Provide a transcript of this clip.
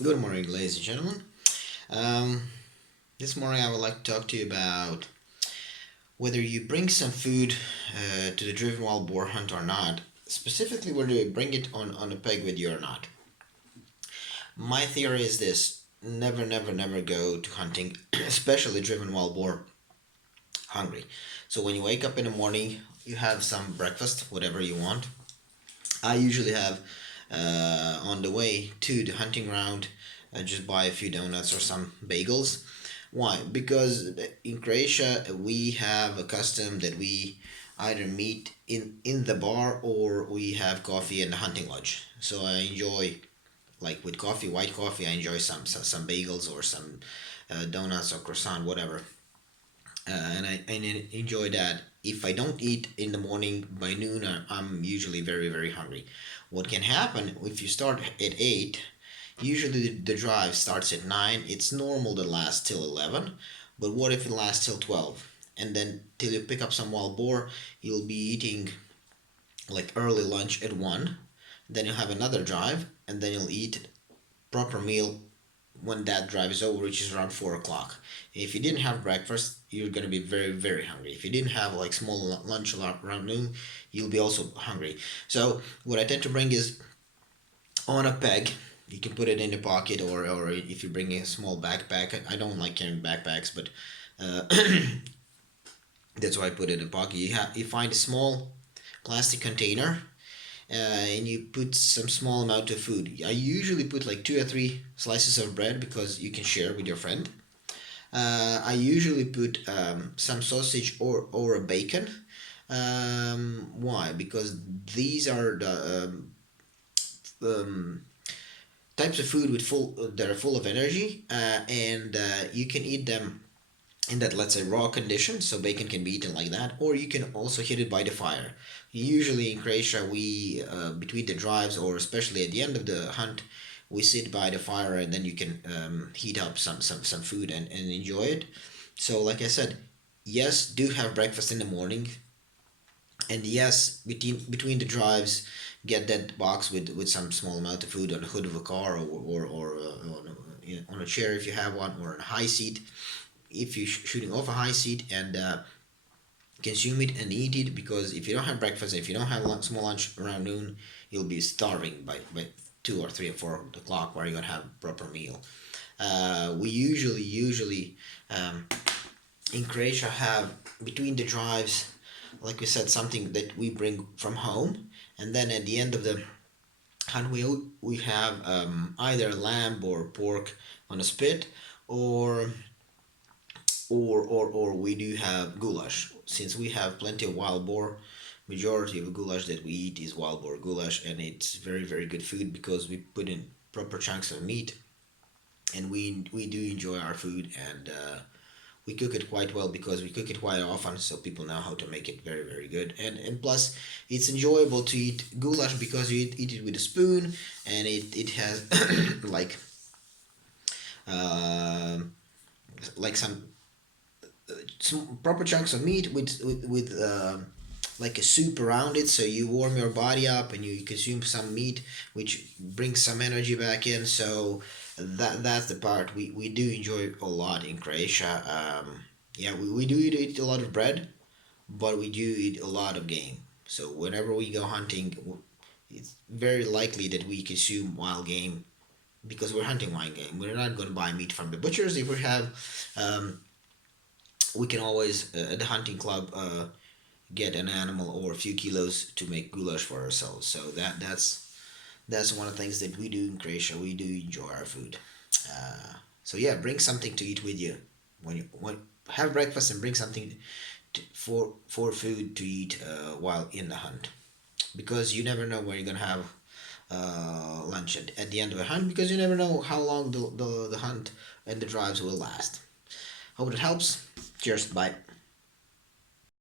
Good morning, ladies and gentlemen. Um, this morning I would like to talk to you about whether you bring some food to the driven wild boar hunt or not. Specifically, whether you bring it on a peg with you or not. My theory is this: never, never, never go to hunting, especially driven wild boar, hungry. So when you wake up in the morning, you have some breakfast, whatever you want. I usually have on the way to the hunting ground, just buy a few donuts or some bagels. Why? Because in Croatia we have a custom that we either meet in the bar or we have coffee in the hunting lodge. So I enjoy, like with coffee, white coffee. I enjoy some bagels or some donuts or croissant, whatever, and I enjoy that. If I don't eat in the morning by noon, I'm usually very very hungry. What can happen if you start at 8? Usually the drive starts at 9. It's normal to last till 11, but what if it lasts till 12? And then till you pick up some wild boar, you'll be eating like early lunch at 1. Then you'll have another drive, and then you'll eat proper meal when that drive is over, which is around 4 o'clock. If you didn't have breakfast, you're gonna be very very hungry. If you didn't have like small lunch around noon, you'll be also hungry. So what I tend to bring is on a peg. You can put it in your pocket, or if you bring a small backpack. I don't like carrying backpacks, but uh, that's why I put it in a pocket. You find a small plastic container, and you put some small amount of food. I usually put like 2 or 3 slices of bread because you can share with your friend. I usually put some sausage or a bacon. Why? Because these are the um, types of food with full that are full of energy, and you can eat them in that, let's say, raw condition. So bacon can be eaten like that, or you can also heat it by the fire. Usually in Croatia, we between the drives, or especially at the end of the hunt, we sit by the fire, and then you can heat up some food and enjoy it. So like I said, yes, do have breakfast in the morning, and yes, between the drives, get that box with some small amount of food on the hood of a car, or on a chair if you have one, or on a high seat if you're shooting off a high seat, and consume it and eat it. Because if you don't have breakfast, if you don't have small lunch around noon, you'll be starving by 2 or 3 or 4 o'clock, where you're gonna have a proper meal. We usually in Croatia have between the drives, like we said, something that we bring from home, and then at the end of the hunt we have either lamb or pork on a spit, or or we do have goulash. Since we have plenty of wild boar, majority of the goulash that we eat is wild boar goulash, and it's very very good food because we put in proper chunks of meat, and we do enjoy our food, and we cook it quite well because we cook it quite often, so people know how to make it very very good. And plus, it's enjoyable to eat goulash because you eat it with a spoon, and it has like uh, like some proper chunks of meat with like a soup around it, so you warm your body up and you consume some meat, which brings some energy back in. So that's the part we do enjoy a lot in Croatia. Yeah, we do eat a lot of bread, but we do eat a lot of game. So whenever we go hunting, it's very likely that we consume wild game because we're hunting wild game. We're not going to buy meat from the butchers. If we have um, we can always at the hunting club get an animal or a few kilos to make goulash for ourselves. So that's one of the things that we do in Croatia. We do enjoy our food. So yeah, bring something to eat with you when you have breakfast, and bring something for food to eat while in the hunt, because you never know where you're gonna have lunch at the end of a hunt, because you never know how long the hunt and the drives will last. Hope it helps. Cheers. Bye.